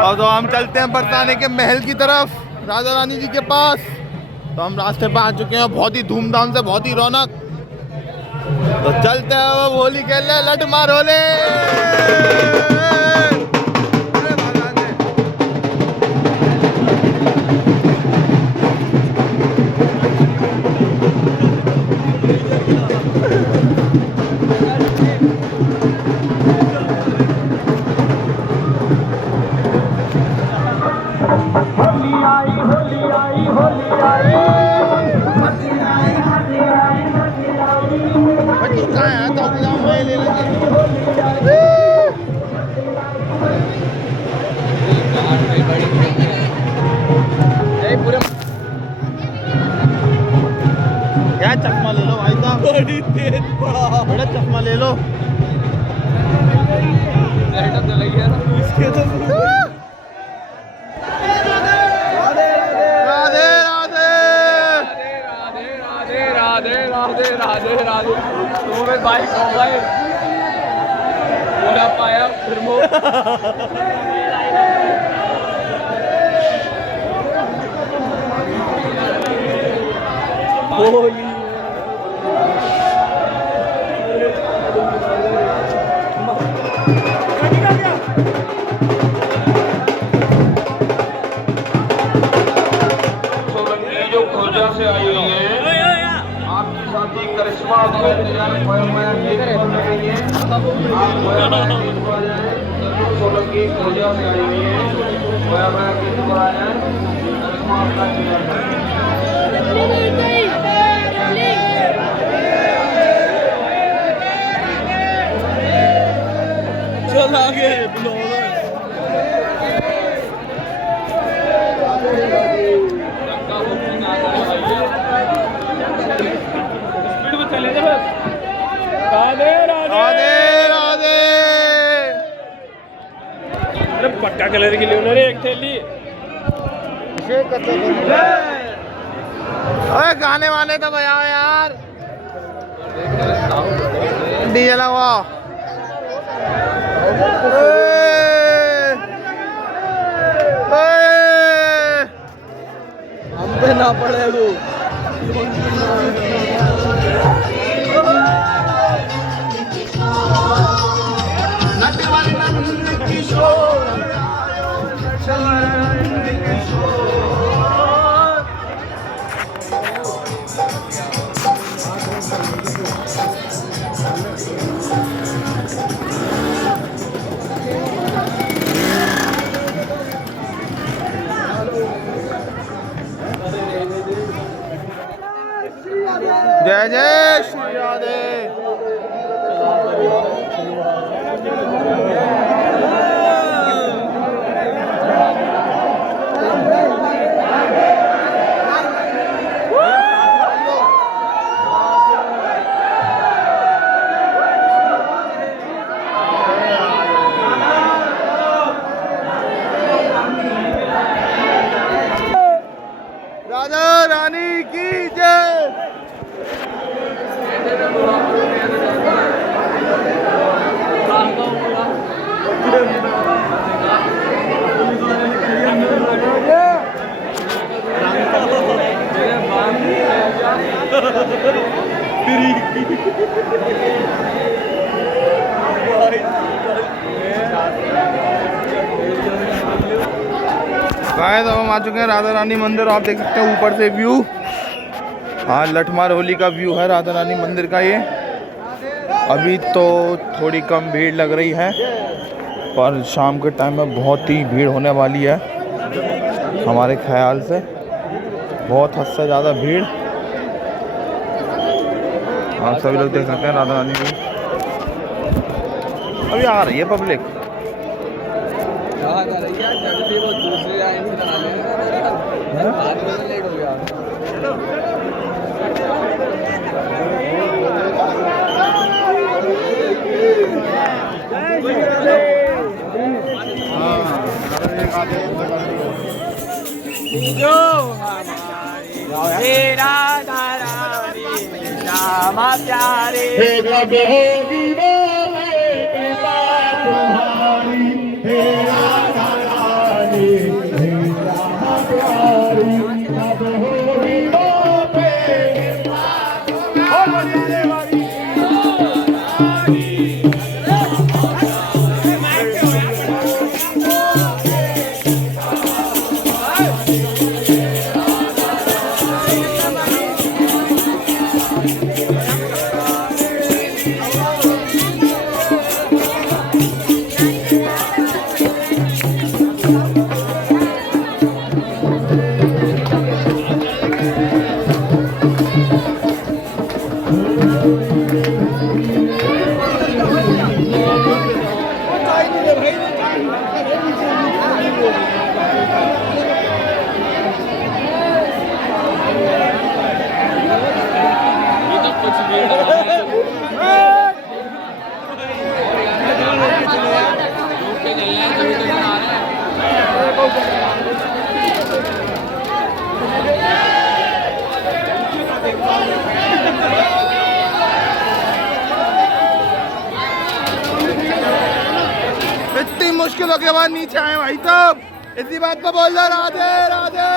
और तो हम चलते हैं बरसाने के महल की तरफ, राजा रानी जी के पास। तो हम रास्ते पे आ चुके हैं, बहुत ही धूमधाम से, बहुत ही रौनक। तो चलते हैं, वो होली खेल ले, लट मार होले। क्या चश्मा ले लो भाई साहब, बड़ी तेज बड़ा चश्मा ले लो। तो लगी है ना इसके तो। राधे राधे राधे राधे राधे। तो मैं बाइक हो गए पूरा पाया फिर वो होली। जो खोजा से आई है आपकी साथी करिश्मा सोलंकी खोजा से आई हुई है। चल आगे पक्का कलर की उन्होंने एक थैली। अरे गाने वाने तो बजाओ यार, डीजे लगाओ। हम पे ना पड़े वो। जय जय श्री राधे। राजा रानी की जय। गाइस अब हम आ चुके हैं राधा रानी मंदिर। आप देख सकते हैं ऊपर से व्यू। हाँ, लठमार होली का व्यू है राधा रानी मंदिर का ये। अभी तो थोड़ी कम भीड़ लग रही है, पर शाम के टाइम में बहुत ही भीड़ होने वाली है हमारे ख्याल से, बहुत हद से ज़्यादा भीड़। आप सभी लोग देख सकते हैं राधा रानी की अभी आ रही है पब्लिक। लेट हो गया। इतनी मुश्किलों के बाद नीचे आए भाई साहब, इसी बात को बोल दो राधे राधे।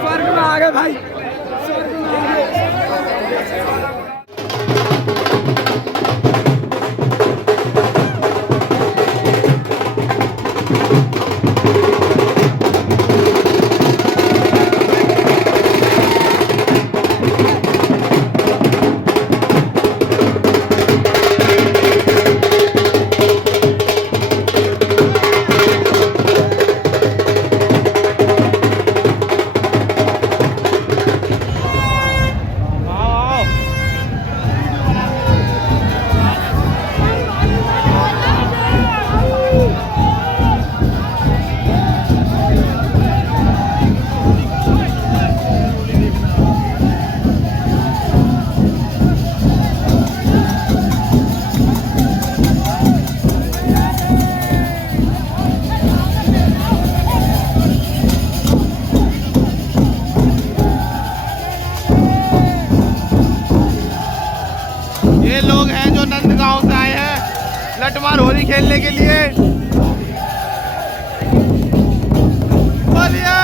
स्वर्ग में आ गए भाई। ये लोग हैं जो नंदगांव से आए हैं लठमार होली खेलने के लिए। बोलिए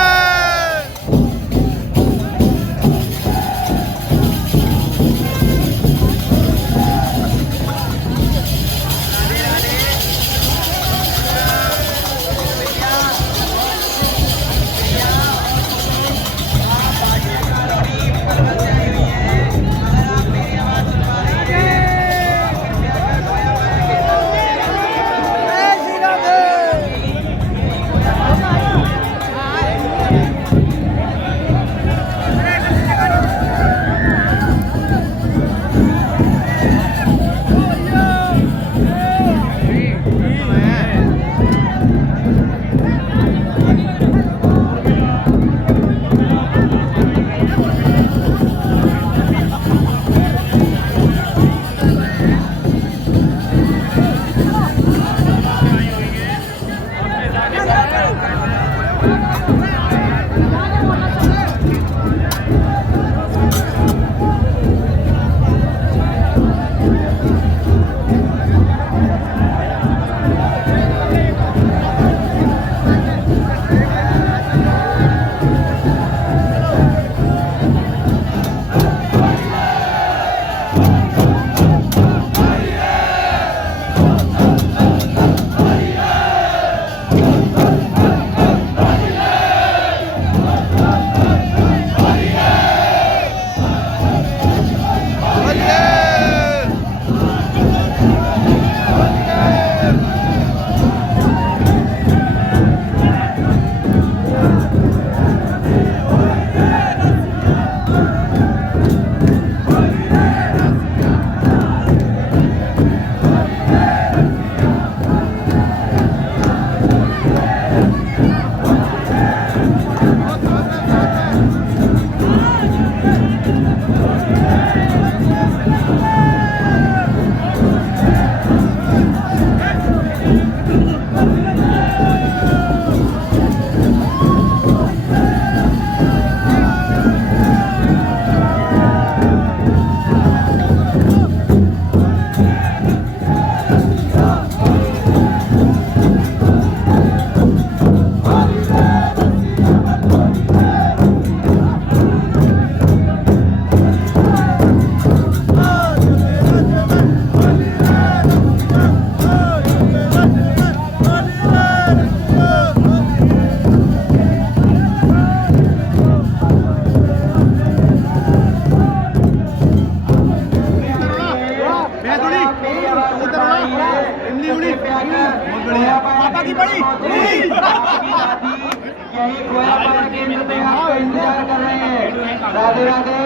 राधे राधे।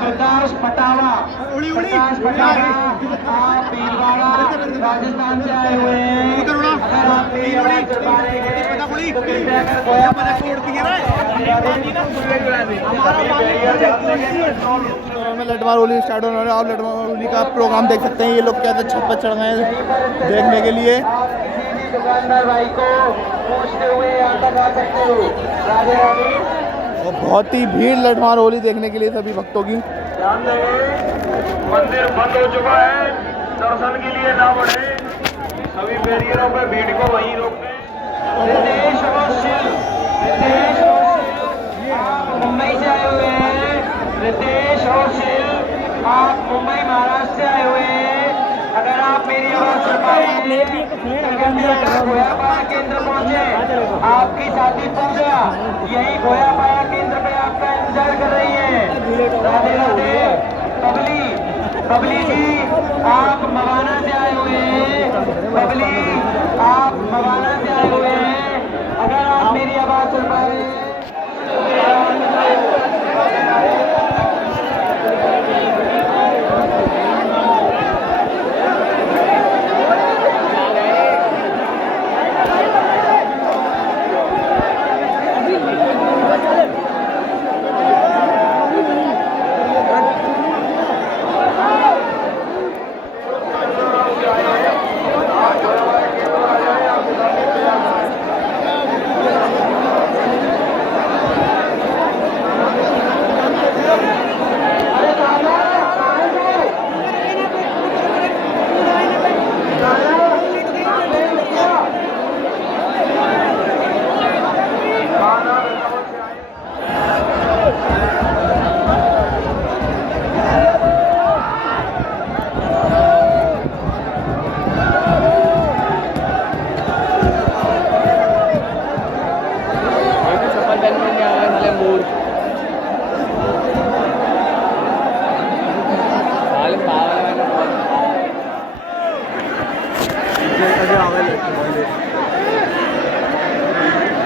प्रकाश पटावा, प्रकाश पटावा आप भीलवाड़ा राजस्थान से आए हुए हैं। अगर आप मेरी आवाज सुन पा रहे हैं तो कृपया कर गोया में लठमार होली स्टार्ट होने वाला है। आप लठमार होली का प्रोग्राम देख सकते हैं। ये लोग क्या छत पर चढ़ गए हैं देखने के लिए। दुकानदार भाई को पूछते हुए यहाँ तक आ सकते हो। राधे राधे। और बहुत ही भीड़ लठमार होली देखने के लिए सभी भक्तों की। ध्यान दें, मंदिर बंद हो चुका है, दर्शन के लिए ना बढ़े। सभी बैरियरों पे भीड़ को वहीं रोक दें। रितेश और शिव, रितेश और शिव आप मुंबई से आए हुए हैं। रितेश और शिव आप मुंबई महाराष्ट्र से आए हुए हैं। अगर आप मेरी आवाज सुन पा रहे हैं तो खोयापाड़ा केंद्र पहुंचे। आपकी साथी पहुंचा, यही खोयापाड़ा केंद्र पे आपका इंतजार कर रही है। राधे राधे। बबली जी आप मवाना से आए हुए हैं। बबली आप मवाना से आए हुए हैं। अगर आप मेरी आवाज सुन पा रहे हैं।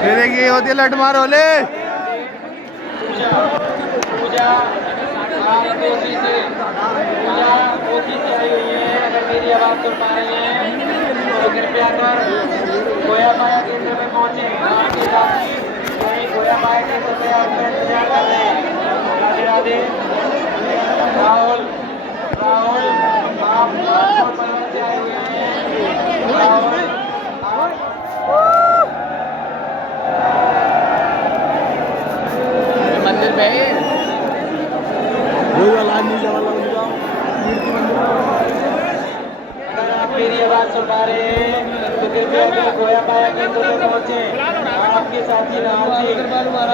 ये देखिए ये होती है लठमार होली। पूजा आप कोसी से आई हुई है। अगर मेरी आवाज सुन पा रही हैं तो कृपया कर खोयापाड़ा केंद्र में पहुंचे। आपके साथी वहीं खोयापाड़ा केंद्र पे आपका इंतजार कर रहे हैं। राधे राधे। राहुल आप पर्वत से आए हुए हैं। राहुल मंदिर में अगर आप मेरी आवाज सुन पा रहे हैं तो कृपया खोयापाड़ा केंद्र में पहुंचे। आपके साथी राहुल जी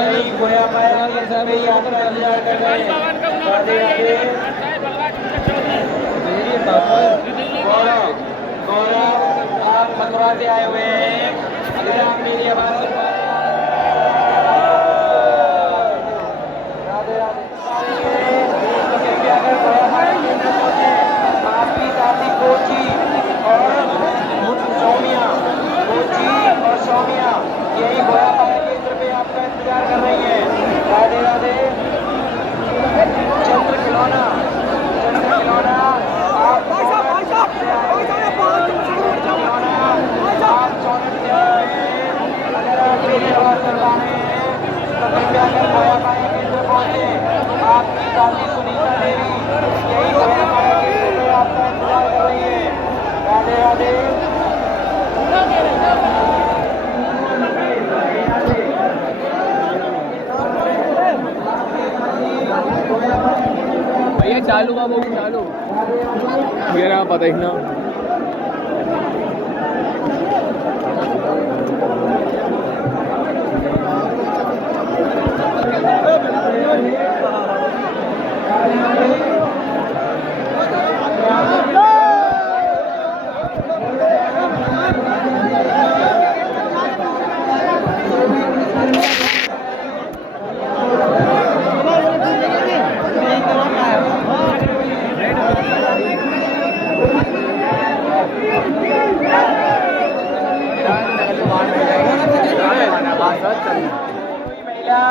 यही खोयापाड़ा केंद्र में ही आपका इंतजार कर रहे हैं। राधे राधे। गौरव आप खतरा से आए हुए हैं। अगर आप मेरी आवाज सुन पा रहे हैं। राधे राधे। तो कृपया कर खोयापाड़ा केंद्र पहुंचे। आपकी साथी कोची और सौम्या यही खोयापाड़ा केंद्र पे आपका इंतजार कर रही है। राधे राधे। चंद्र खिलौना आप अगर आप मेरी आवाज सुन पा रहे हैं तो कृपया कर खोयापाड़ा केंद्र पहुंचे। आपकी साथी सुनीता देवी यही खोयापाड़ा केंद्र पे आपका इंतजार कर रही है। राधे राधे। भैया चालू बाबू चालू ये रहा पता ही ना। महिला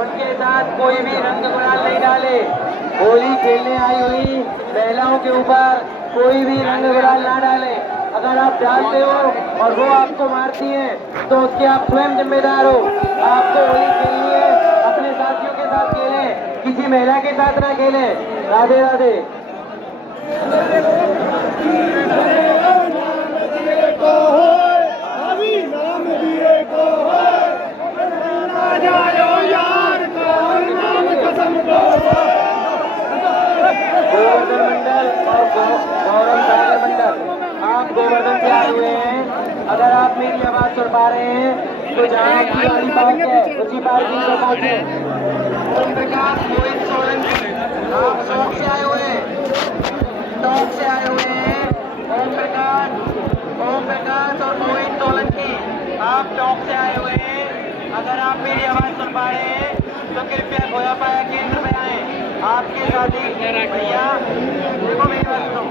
उनके साथ कोई भी रंग गुलाल नहीं डाले। होली खेलने आई हुई महिलाओं के ऊपर कोई भी रंग गुलाल ना डाले। अगर आप डालते हो और वो आपको मारती हैं तो उसके आप स्वयं जिम्मेदार हो। आपको होली खेलनी है अपने साथियों के साथ खेलें, किसी महिला के साथ ना खेलें। राधे राधे। गोवर्धन मंडल और गौरव सागर मंडल, आप गोवर्धन से आए हुए हैं। अगर आप मेरी आवाज सुन पा रहे हैं तो जहाँ आपकी वाली पार्क है उसी पार्किंग में पहुंचे। ओम प्रकाश मोहित सोलंकी, आप टॉक से आए हुए हैं, टॉक से आए हुए हैं। ओम प्रकाश और मोहित सोलंकी, आप टॉक से आए हुए हैं। अगर आप मेरी आवाज सुन पा रहे हैं तो कृपया खोया पाया केंद्र में आए। आपके साथी भैया, देखो मेरी बात सुनो।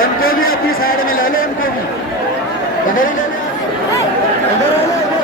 इनको भी अपनी साइड में ले लो, इनको भी इधर ही ले लो, इधर आ लो,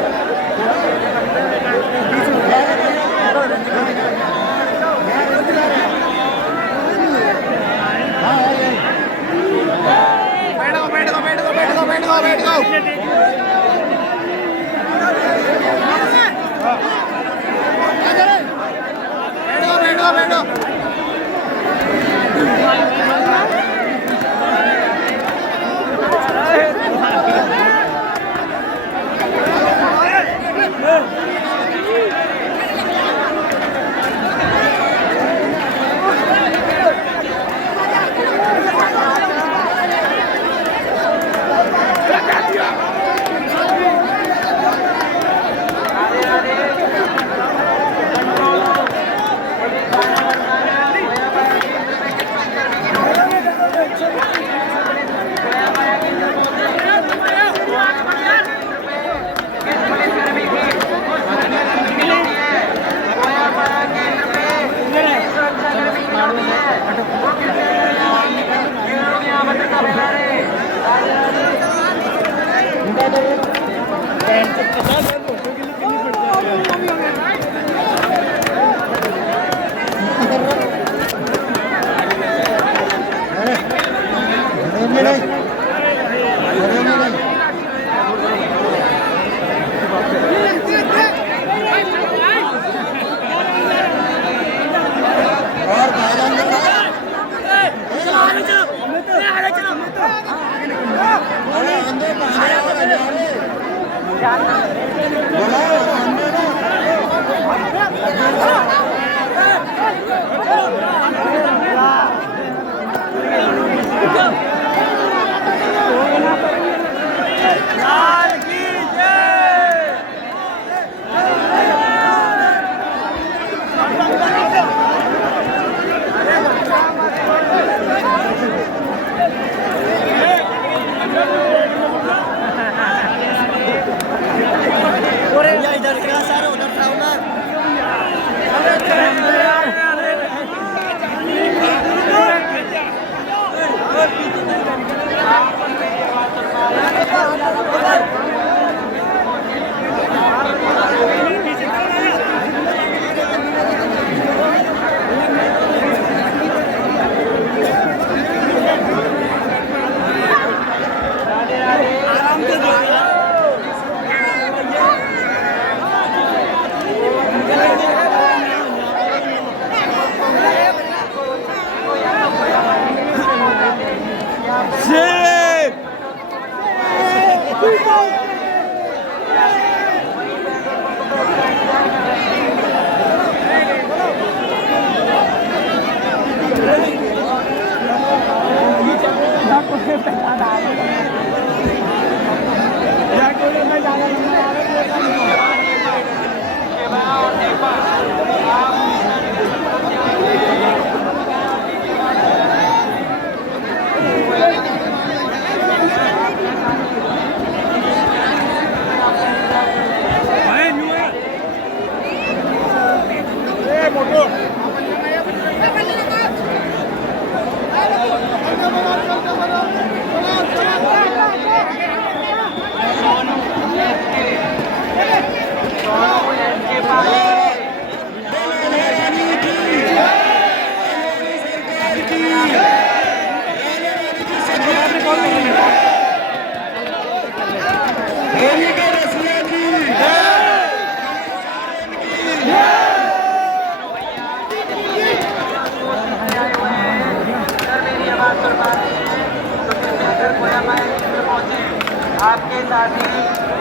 आपके साथी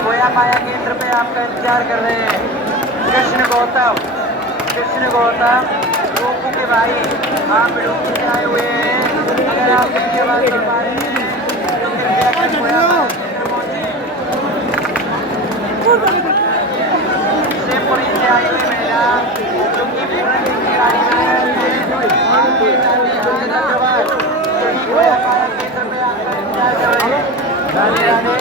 गोया माया केंद्र पे आपका इंतजार कर रहे हैं। कृष्ण गौतम लोगों के भाई आप लोगों से आए हुए हैं। अगर आप इनकी आवाज सुन पा रहे हैं तो कृपया कर गोया माया केंद्र पहुंचे। शिवपुरी से आई हुई महिला जो कि पूर्ण की गाड़ी में है, आपके साथी धन्यवाद गोया माया केंद्र पे आपका इंतजार कर रहे हैं। राधे राधे।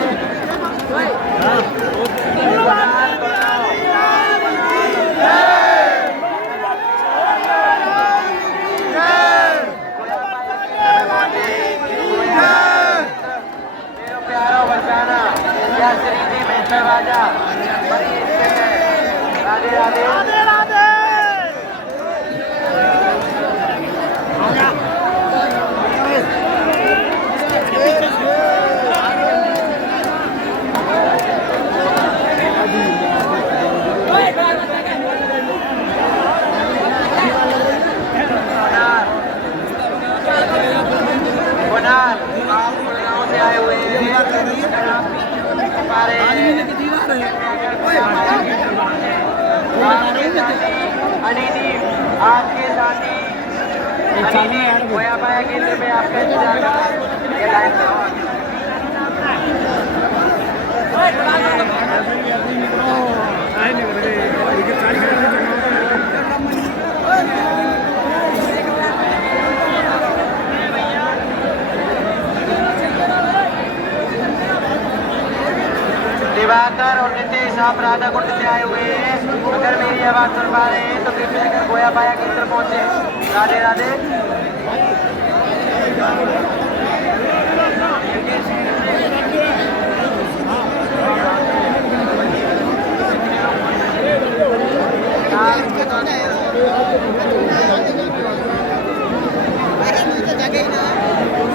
प्यारो बरसाना या श्रीजी में दरवाजा बड़ी स्थित है। राधे राधे। आप गुड़गांव से आए हुए हैं। अनिधि आपके साथी गोया माया केंद्र में आपका इंतजार कर रहे हैं। दिवाकर और नितेश आप राधा कुंड से आए हुए हैं। अगर मेरी आवाज सुन पा रहे हैं तो कृपया कर गोया माया केंद्र पहुंचे। राधे राधे।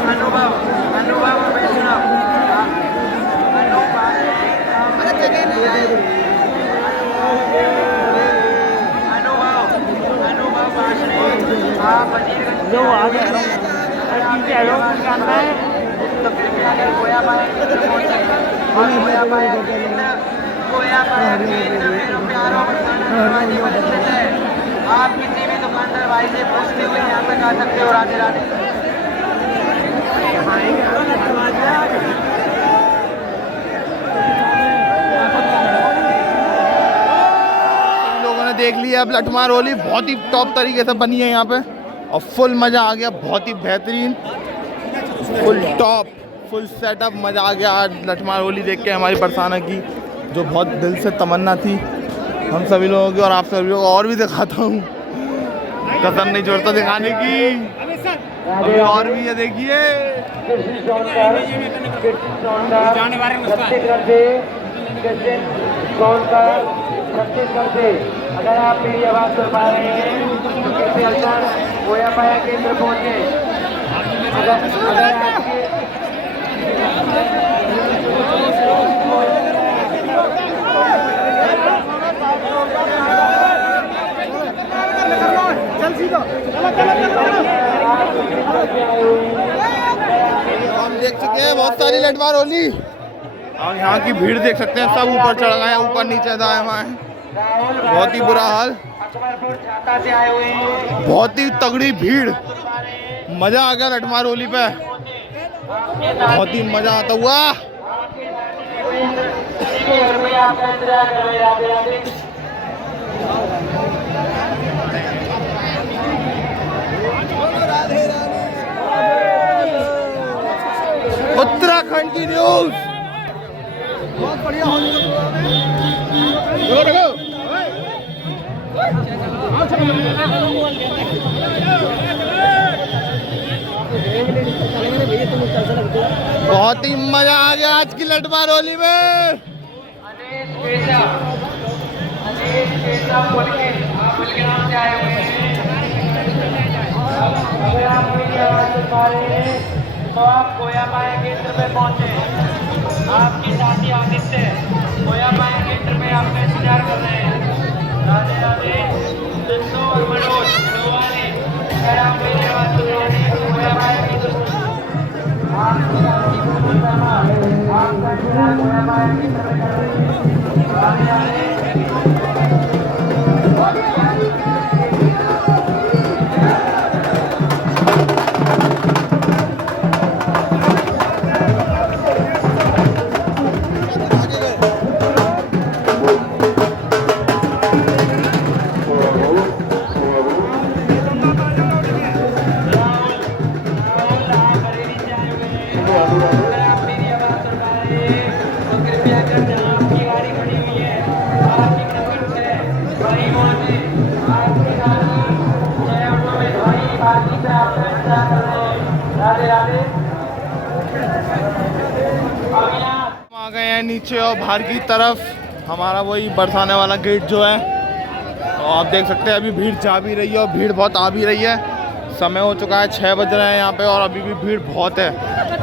अनुभव और वैष्णव आप जो आगे तो कृपया अगर गोया माया केंद्र पहुंचे और गोया माया केंद्र प्यारों दरवाजे पर स्थित है। आप किसी भी दुकानदार भाई से पूछते हुए यहाँ तक आ सकते हो। राधे राधे। देख लिया अब लठमार होली बहुत ही टॉप तरीके से बनी है यहाँ पे और फुल मज़ा आ गया। बहुत ही बेहतरीन फुल टॉप फुल सेटअप मज़ा आ गया आज लठमार होली देख के हमारी बरसाना की, जो बहुत दिल से तमन्ना थी हम सभी लोगों की। और आप सभी लोगों को और भी दिखाता हूँ, कसर नहीं छोड़ता दिखाने की। अभी और भी है, देखिए छत्तीसगढ़ से अगर आप मेरी आवाज सुन पा रहे हैं तो कृपया कर गोया माया केंद्र पहुंचे। अगर आपके हम देख देख सकते हैं बहुत सारी लठमार होली और यहाँ की भीड़ देख सकते हैं। सब ऊपर चढ़ गए हैं, ऊपर नीचे दाएं बाएं, बहुत ही बुरा हाल, बहुत ही तगड़ी भीड़। मजा आ गया लठमार होली पे, बहुत ही मजा आता हुआ। उत्तराखंड की न्यूज बहुत बढ़िया बहुत ही मजा आ गया आज की लठमार होली में। तो आप गोया माया केंद्र में पहुंचे। आपकी साथी आदित्य गोया माया केंद्र में आपका इंतजार कर रहे हैं। राधे राधे। सिद्धू और मनोज लोहानी अगर आप मेरी आवाज सुन रहे हैं तो गोया माया केंद्र आपकी साथी को शर्मा आपका इंतजार गोया माया केंद्र में कर रहे हैं। राधे राधे। आ गए हैं नीचे और बाहर की तरफ, हमारा वही बरसाने वाला गेट जो है। और आप देख सकते हैं अभी भीड़ जा भी रही है और भीड़ बहुत आ भी रही है। समय हो चुका है 6 बज रहे हैं यहाँ पे और अभी भी भीड़ बहुत है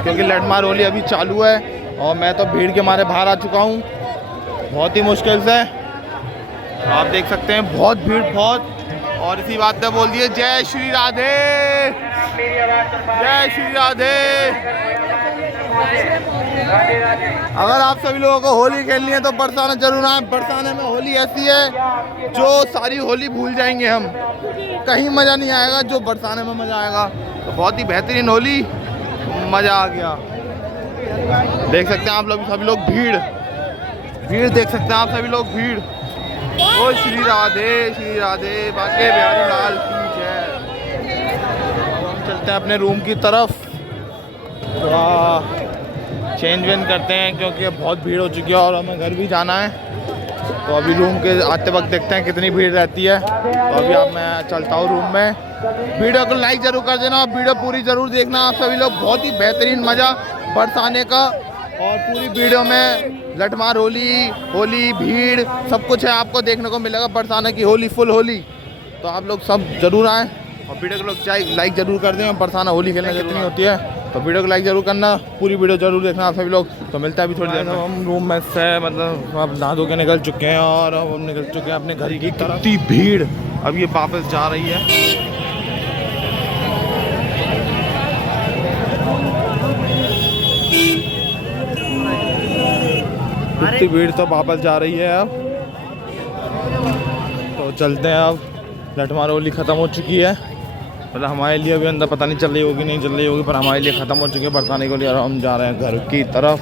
क्योंकि लठमार होली अभी चालू है। और मैं तो भीड़ के मारे बाहर आ चुका हूँ बहुत ही मुश्किल से। आप देख सकते हैं बहुत भीड़ बहुत। और इसी बात पे बोल दिए जय श्री राधे, जय श्री राधे। अगर आप सभी लोगों को होली खेलनी है तो बरसाना जरूर आए। बरसाने में होली ऐसी है जो सारी होली भूल जाएंगे हम, कहीं मज़ा नहीं आएगा जो बरसाने में मज़ा आएगा। तो बहुत ही बेहतरीन होली, मज़ा आ गया। देख सकते हैं आप लोग सभी लोग भीड़ देख सकते हैं आप सभी लोग भीड़। ओ श्री राधे बाके बिहारी लाल की जय। हम चलते हैं अपने रूम की तरफ, थोड़ा चेंज वेंज करते हैं क्योंकि बहुत भीड़ हो चुकी है और हमें घर भी जाना है। तो अभी रूम के आते वक्त देखते हैं कितनी भीड़ रहती है। तो अभी अब मैं चलता हूँ रूम में। वीडियो को लाइक ज़रूर कर देना और वीडियो पूरी ज़रूर देखना आप सभी लोग। बहुत ही बेहतरीन मज़ा बरसाने का और पूरी वीडियो में लठमार होली भीड़ सब कुछ है आपको देखने को मिलेगा। बरसाने की होली फुल होली, तो आप लोग सब ज़रूर आएँ और वीडियो को लोग लाइक ज़रूर कर दें। बरसाना होली खेलने कितनी होती है तो वीडियो को लाइक ज़रूर करना, पूरी वीडियो ज़रूर देखना आप सभी लोग। तो मिलता है अभी थोड़ी देर में। हम रूम में से मतलब अब नहा धो के निकल चुके हैं और अब हम निकल चुके हैं अपने घर की तरफ। इतनी भीड़ अब ये वापस जा रही है। इतनी भीड़ तो वापस जा रही है अब। तो चलते हैं अब। लठमार होली ख़त्म हो चुकी है, मतलब हमारे लिए अभी अंदर पता नहीं चल रही होगी नहीं चल रही होगी, पर हमारे लिए ख़त्म हो चुकी है बरसाने के लिए और हम जा रहे हैं घर की तरफ।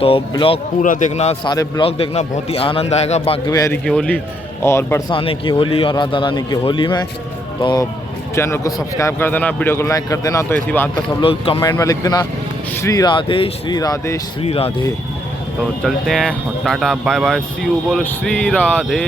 तो ब्लॉग पूरा देखना, सारे ब्लॉग देखना, बहुत ही आनंद आएगा बांके बिहारी की होली और बरसाने की होली और राधा रानी की होली में। तो चैनल को सब्सक्राइब कर देना, वीडियो को लाइक कर देना। तो इसी बात पर सब लोग कमेंट में लिख देना श्री राधे श्री राधे श्री राधे। तो चलते हैं और टाटा बाय बाय सी यू, बोलो श्री राधे।